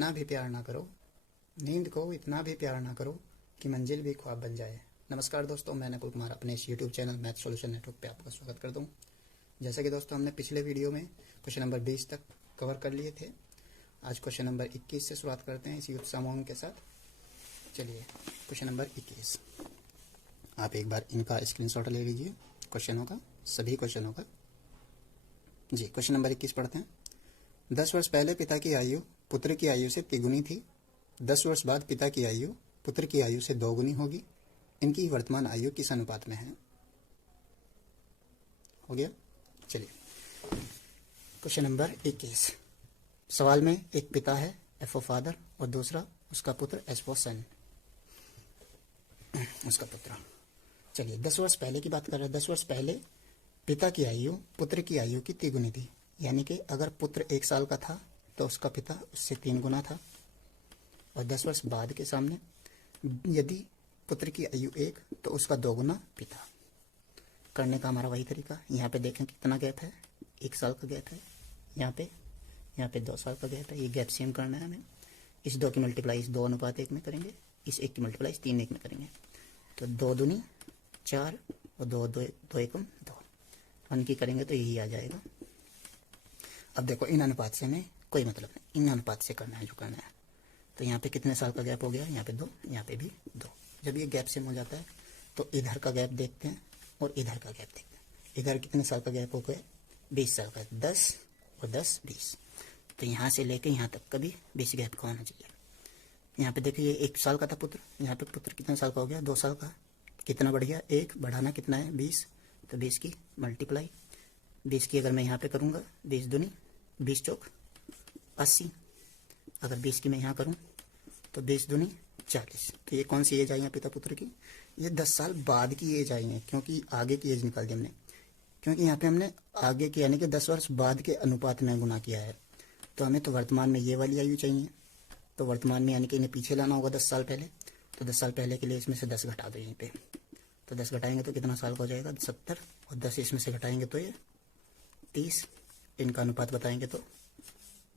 इतना भी प्यार ना करो, नींद को इतना भी प्यार ना करो कि मंजिल भी ख्वाब बन जाए। नमस्कार दोस्तों, मैं नकुल कुमार अपने इस YouTube channel math solution network पे आपका स्वागत करता हूँ। जैसा कि दोस्तों हमने पिछले वीडियो में क्वेश्चन नंबर 20 तक कवर कर लिए थे। आज क्वेश्चन नंबर 21 से शुरुआत करते हैं इसी उत्साह के साथ। चलिए क्वेश्चन नंबर 21, आप एक बार इनका स्क्रीनशॉट ले लीजिए क्वेश्चनों का, सभी क्वेश्चनों का। जी, क्वेश्चन नंबर 21 पढ़ते हैं। 10 वर्ष पहले पिता की आयु पुत्र की आयु से तिगुनी थी। 10 वर्ष बाद पिता की आयु पुत्र की आयु से दोगुनी होगी। इनकी वर्तमान आयु किस अनुपात में है? हो गया। चलिए क्वेश्चन नंबर 21। सवाल में एक पिता है एफ ओ फादर और दूसरा उसका पुत्र एस ओ सन, उसका पुत्र। चलिए 10 वर्ष पहले की बात कर रहे हैं। 10 वर्ष पहले पिता की आयु पुत्र की आयु की तिगुनी थी, यानी कि अगर पुत्र 1 साल का था तो उसका पिता उससे 3 गुना था। और 10 वर्ष बाद के सामने यदि पुत्र की आयु 1 तो उसका 2 गुना पिता। करने का हमारा वही तरीका। यहाँ पे देखें कितना गैप है, 1 साल का गैप है। यहाँ पे 2 साल का गैप है। ये गैप सेम करना है हमें। इस 2 की मल्टीप्लाई इस 2:1 में करेंगे, इस 1 की मल्टीप्लाई इस 3:1 में करेंगे। तो 2 दूनी 4 और 2 एकम 2, 1 की करेंगे तो यही आ जाएगा। अब देखो इन अनुपात से हमें कोई मतलब नहीं, इन अनुपात से करना है जो करना है। तो यहाँ पे कितने साल का गैप हो गया? यहाँ पे 2, यहाँ पे भी 2। जब ये गैप सेम हो जाता है तो इधर का गैप देखते हैं और इधर का गैप देखते हैं। इधर कितने साल का गैप हो गया? 20 साल का। 10 और 10 20। तो यहाँ से लेके यहाँ तक का भी 20 गैप का होना चाहिए। यहाँ पे देखिए ये 1 साल का था पुत्र, यहाँ पे पुत्र कितने साल का हो गया? 2 साल का। कितना बढ़ गया? 1 बढ़ाना कितना है? 20। तो 20 की मल्टीप्लाई 20 की अगर मैं यहाँ पे करूँगा 20 दूनी 20 चौक 80। अगर 20 की मैं यहाँ करूँ तो 20 दूनी 40। तो ये कौन सी एज आई है पिता पुत्र की? ये 10 साल बाद की एज आई है, क्योंकि आगे की एज निकाल दी हमने। क्योंकि यहाँ पे हमने आगे की यानी कि 10 वर्ष बाद के अनुपात में गुना किया है। तो हमें तो वर्तमान में ये वाली आयु चाहिए। तो वर्तमान में यानी कि इन्हें पीछे लाना होगा 10 साल पहले। तो 10 साल पहले के लिए इसमें से 10 घटा दो यहीं पे। तो 10 घटाएंगे तो कितना साल का हो जाएगा? 70। और 10 इसमें से घटाएंगे तो ये 30। इनका अनुपात बताएंगे तो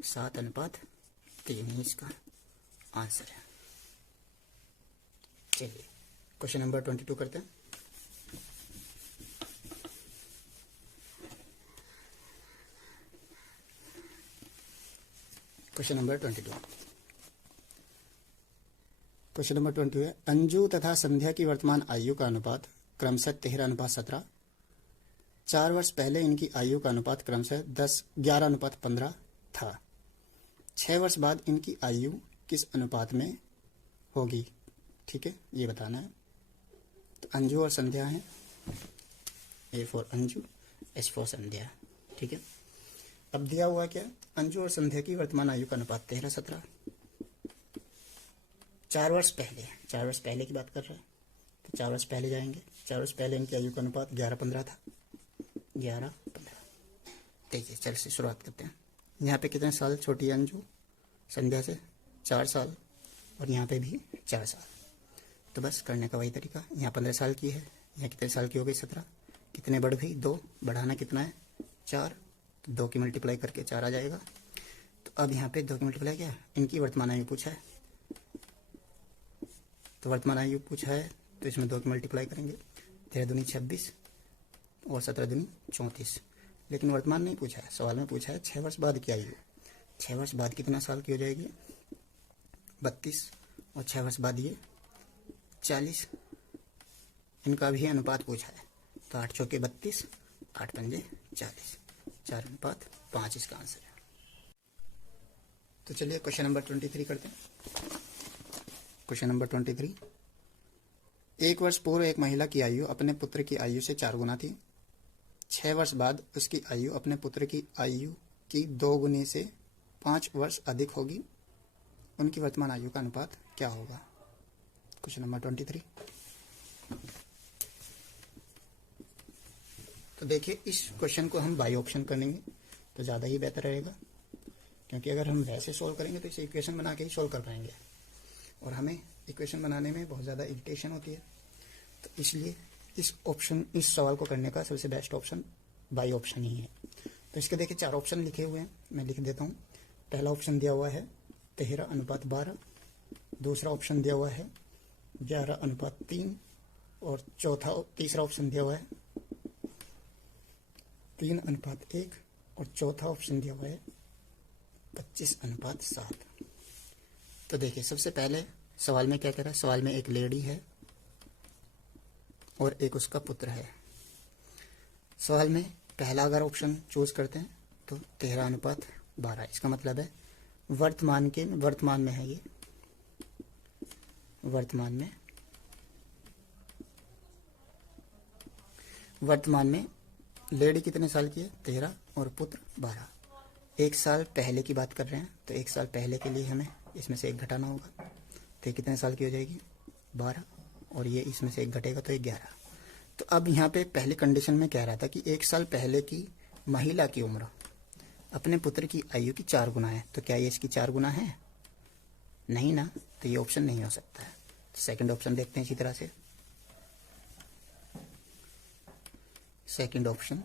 7:3 ही इसका आंसर है। चलिए क्वेश्चन नंबर 22 करते हैं। Question number 22। क्वेश्चन नंबर 22 है, अंजू तथा संध्या की वर्तमान आयु का अनुपात क्रमशः 13:17। 4 वर्ष पहले इनकी आयु का अनुपात क्रमशः 11:15 था। 6 वर्ष बाद इनकी आयु किस अनुपात में होगी? ठीक है, ये बताना है। तो अंजू और संध्या हैं, A for Anju, S for Sandhya. ठीक है, अब दिया हुआ क्या? अंजू और संध्या की वर्तमान आयु का अनुपात 13:17। 4 वर्ष पहले की बात कर रहे हैं तो 4 वर्ष पहले जाएंगे। 4 वर्ष पहले इनकी आयु का अनुपात 11:15 था। 11:15। देखिए चल से शुरुआत करते हैं। यहाँ पे कितने साल छोटी है अंजू संध्या से? 4 साल। और यहाँ पे भी 4 साल। तो बस करने का वही तरीका। यहाँ 15 साल की है, यहाँ कितने साल की हो गई? 17। कितने बढ़ गई? 2। बढ़ाना कितना है? 4। तो 2 की मल्टीप्लाई करके 4 आ जाएगा। तो अब यहाँ पे 2 की मल्टीप्लाई क्या है? इनकी वर्तमान आयु पूछा है, तो वर्तमान आयु पूछा है तो इसमें 2 की मल्टीप्लाई करेंगे। 13 दूनी 26 और 17 दूनी 34। लेकिन वर्तमान नहीं पूछा है, सवाल में पूछा है 6 वर्ष बाद की आयु। 6 वर्ष बाद कितना साल की हो जाएगी? 32। और 6 वर्ष बाद ये 40। इनका भी अनुपात पूछा है तो 8 चौके 32, 8 पंजे 40, 4:5 इसका आंसर है। तो चलिए क्वेश्चन नंबर 23 करते हैं। क्वेश्चन नंबर 23, 1 वर्ष पूर्व एक महिला की आयु अपने पुत्र की आयु से 4 गुना थी। 6 वर्ष बाद उसकी आयु अपने पुत्र की आयु की 2 गुने से 5 वर्ष अधिक होगी। उनकी वर्तमान आयु का अनुपात क्या होगा? Question number 23। तो देखिए इस क्वेश्चन को हम बाई ऑप्शन करेंगे तो ज़्यादा ही बेहतर रहेगा, क्योंकि अगर हम वैसे सोल्व करेंगे तो इसे इक्वेशन बना के ही सोल्व कर पाएंगे और हमें इक्वेशन बनाने में बहुत ज़्यादा इरिटेशन होती है। तो इसलिए इस सवाल को करने का सबसे बेस्ट ऑप्शन बाई ऑप्शन ही है। तो इसके देखिए 4 ऑप्शन लिखे हुए हैं, मैं लिख देता हूँ। पहला ऑप्शन दिया हुआ है 13:12। दूसरा ऑप्शन दिया हुआ है 11:3 और तीसरा ऑप्शन दिया हुआ है 3:1 और चौथा ऑप्शन दिया हुआ है 25:7। तो देखिए सबसे पहले सवाल में क्या कह रहा है, सवाल में एक लेडी है और एक उसका पुत्र है। सवाल में पहला अगर ऑप्शन चूज करते हैं तो 13:12, इसका मतलब है वर्तमान में है ये, वर्तमान में लेडी कितने साल की है, 13 और पुत्र 12। एक साल पहले की बात कर रहे हैं तो एक साल पहले के लिए हमें इसमें से एक घटाना होगा, तो ये कितने साल की हो जाएगी, 12, और ये इसमें से एक घटेगा तो 11। तो अब यहाँ पे पहली कंडीशन में कह रहा था कि एक साल पहले की महिला की उम्र अपने पुत्र की आयु की 4 गुना है, तो क्या ये इसकी 4 गुना है, नहीं ना, तो ये ऑप्शन नहीं हो सकता है। तो सेकंड ऑप्शन देखते हैं इसी तरह से। सेकंड ऑप्शन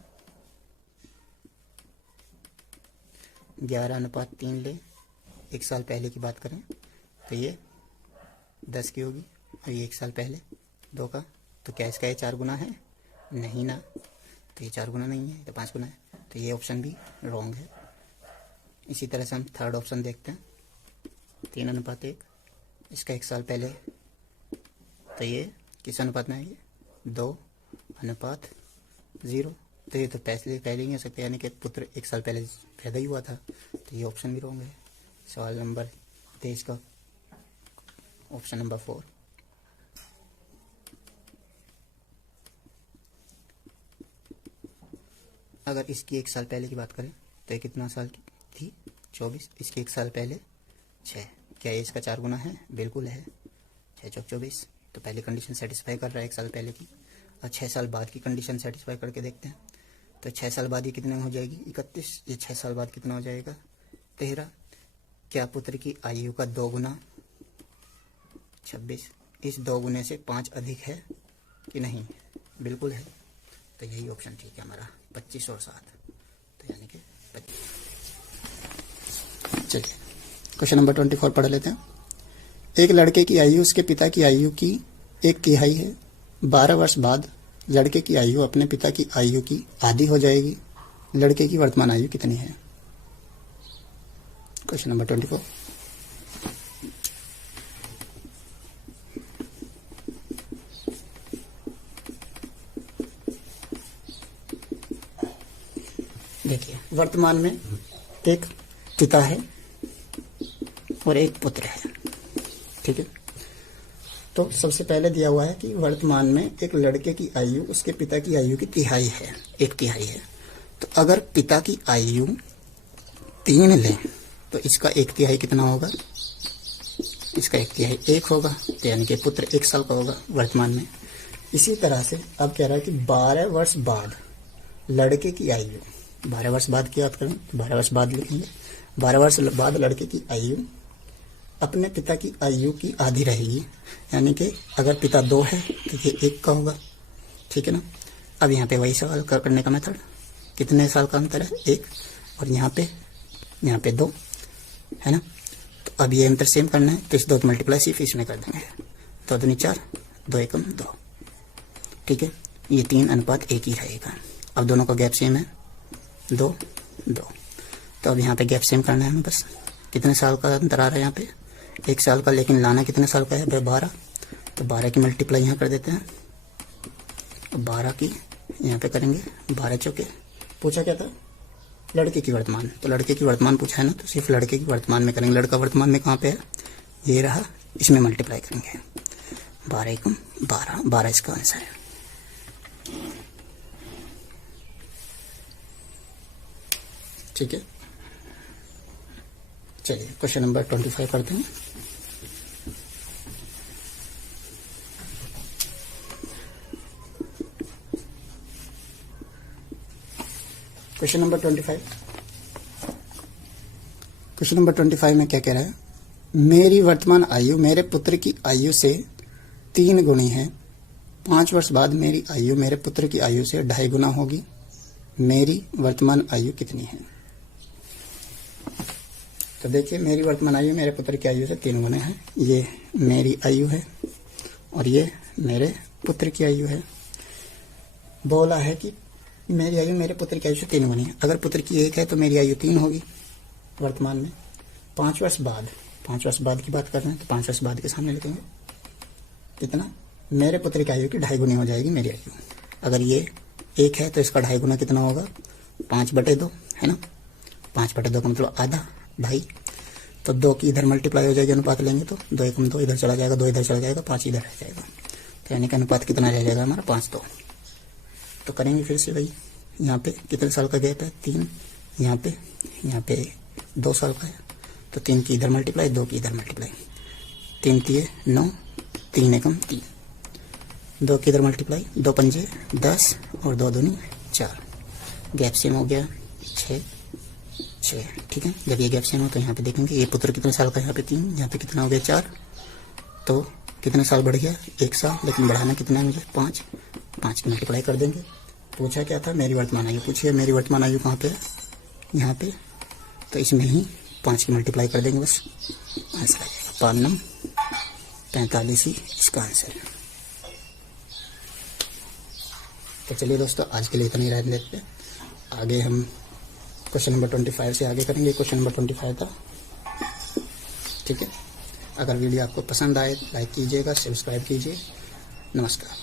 11:3 ले, एक साल पहले की बात करें तो ये 10 की होगी और ये एक साल पहले 2 का, तो क्या इसका ये 4 गुना है, नहीं ना, तो ये 4 गुना नहीं है, तो 5 गुना है, तो ये ऑप्शन भी रॉन्ग है। इसी तरह से हम थर्ड ऑप्शन देखते हैं 3:1, इसका एक साल पहले, तो ये किस अनुपात में है, ये 2:0, तो ये तो पहले ही हो सकते हैं, यानी कि पुत्र एक साल पहले पैदा ही हुआ था, तो ये ऑप्शन भी रॉन्ग है। सवाल नंबर 23 का ऑप्शन नंबर 4। अगर इसकी एक साल पहले की बात करें तो ये कितना साल की थी, 24, इसकी एक साल पहले 6, क्या ये इसका 4 गुना है, बिल्कुल है, 6 चौक 24, तो पहली कंडीशन सेटिस्फाई कर रहा है एक साल पहले की। और 6 साल बाद की कंडीशन सेटिस्फाई करके देखते हैं, तो 6 साल बाद ये कितने हो जाएगी, 31, ये 6 साल बाद कितना हो जाएगा, 13। क्या पुत्र की आयु का 2 गुना 26, इस 2 गुने से 5 अधिक है कि नहीं, बिल्कुल है, तो यही ऑप्शन ठीक है हमारा, 25 और 7, तो यानी कि 25। चलिए क्वेश्चन नंबर 24 पढ़ लेते हैं। एक लड़के की आयु उसके पिता की आयु की 1/3 है, 12 वर्ष बाद लड़के की आयु अपने पिता की आयु की आधी हो जाएगी, लड़के की वर्तमान आयु कितनी है। Question number 24। देखिए वर्तमान में एक पिता है और एक पुत्र है, ठीक है। तो सबसे पहले दिया हुआ है कि वर्तमान में एक लड़के की आयु उसके पिता की आयु की 1/3 है, 1/3 है। तो अगर पिता की आयु 3 लें तो इसका 1/3 कितना होगा, इसका 1/3 1 होगा, तो यानी कि पुत्र 1 साल का होगा वर्तमान में। इसी तरह से अब कह रहा है कि 12 वर्ष बाद लड़के की आयु, 12 वर्ष बाद की बात करें तो 12 वर्ष बाद लिखेंगे, 12 वर्ष बाद लड़के की आयु अपने पिता की आयु की आधी रहेगी, यानी कि अगर पिता 2 है तो ये 1 का होगा, ठीक है ना। अब यहाँ पे वही सवाल करने का मेथड, कितने साल का अंतर है, 1, और यहाँ पे 2 है ना। तो अब ये अंतर सेम करना है, तो इस 2 मल्टीप्लाई सिर्फ इसमें कर देंगे, 2 दूनी 4, 2 एकम 2, ठीक है। ये 3:1 ही रहेगा। अब दोनों का गैप सेम है, 2, 2, तो अब यहाँ पे गैप सेम करना है हमें बस। कितने साल का अंतर आ रहा है यहाँ पे, 1 साल का, लेकिन लाना कितने साल का है, 12, तो 12 की मल्टीप्लाई यहाँ कर देते हैं, 12 की यहाँ पे करेंगे, 12 चौके। पूछा क्या था, लड़के की वर्तमान, तो लड़के की वर्तमान पूछा है ना, तो सिर्फ लड़के की वर्तमान में करेंगे। लड़का वर्तमान में कहाँ पे है, ये रहा, इसमें मल्टीप्लाई करेंगे, 12 एकम 12, 12 इसका आंसर है। ठीक है, चलिए क्वेश्चन नंबर 25 करते हैं। क्वेश्चन नंबर 25, क्वेश्चन नंबर 25 में क्या कह रहा है, मेरी वर्तमान आयु मेरे पुत्र की आयु से 3 गुनी है, 5 वर्ष बाद मेरी आयु मेरे पुत्र की आयु से 2.5 गुना होगी, मेरी वर्तमान आयु कितनी है। तो देखिए मेरी वर्तमान आयु मेरे पुत्र की आयु से 3 गुना है। ये मेरी आयु है और ये मेरे पुत्र की आयु है। बोला है कि मेरी आयु मेरे पुत्र की आयु से 3 गुनी है। अगर पुत्र की 1 है तो मेरी आयु 3 होगी वर्तमान में। 5 वर्ष बाद की बात कर रहे हैं तो 5 वर्ष बाद के सामने लिखेंगे कितना, मेरे पुत्र की आयु की 2.5 गुनी हो जाएगी मेरी आयु। अगर ये 1 है तो इसका 2.5 गुना कितना होगा, 5/2 है ना। 5/2 का मतलब आधा, 2.5। तो 2 की इधर मल्टीप्लाई हो जाएगी, अनुपात लेंगे तो 2 एकम 2 इधर चला जाएगा, 2 इधर चला जाएगा, 5 इधर रह जाएगा। तो यानी कि अनुपात कितना रह जाएगा हमारा, 5:2। तो करेंगे फिर से भाई। यहाँ पे कितने साल का गैप है, 3। यहाँ पे 2 साल का है तो 3 की इधर मल्टीप्लाई, 2 की इधर मल्टीप्लाई। 3 3 9, 3 एकम 3, 2 की इधर मल्टीप्लाई, 2 पंजे 10 और 2 दूनी 4। गैप सेम हो गया 6। ठीक है, जब ये गैप सेम हो तो यहाँ पे देखेंगे ये पुत्र कितने साल का है, यहाँ पे 3, यहाँ पे कितना हो गया 4। तो कितने साल बढ़ गया, 1 साल, लेकिन बढ़ाना कितना है मुझे, 5 की मल्टीप्लाई कर देंगे। पूछा क्या था, मेरी वर्तमान आयु पूछिए। मेरी वर्तमान आयु कहाँ पे है, यहाँ पे। तो इसमें ही 5 की मल्टीप्लाई कर देंगे, बस आंसर आ जाएगा। 5 9 45 ही इसका आंसर है। तो चलिए दोस्तों, आज के लिए इतना ही रहने देते हैं। आगे हम क्वेश्चन नंबर 25 से आगे करेंगे। क्वेश्चन नंबर 25 था। ठीक है, अगर वीडियो आपको पसंद आए लाइक कीजिएगा, सब्सक्राइब कीजिए। नमस्कार।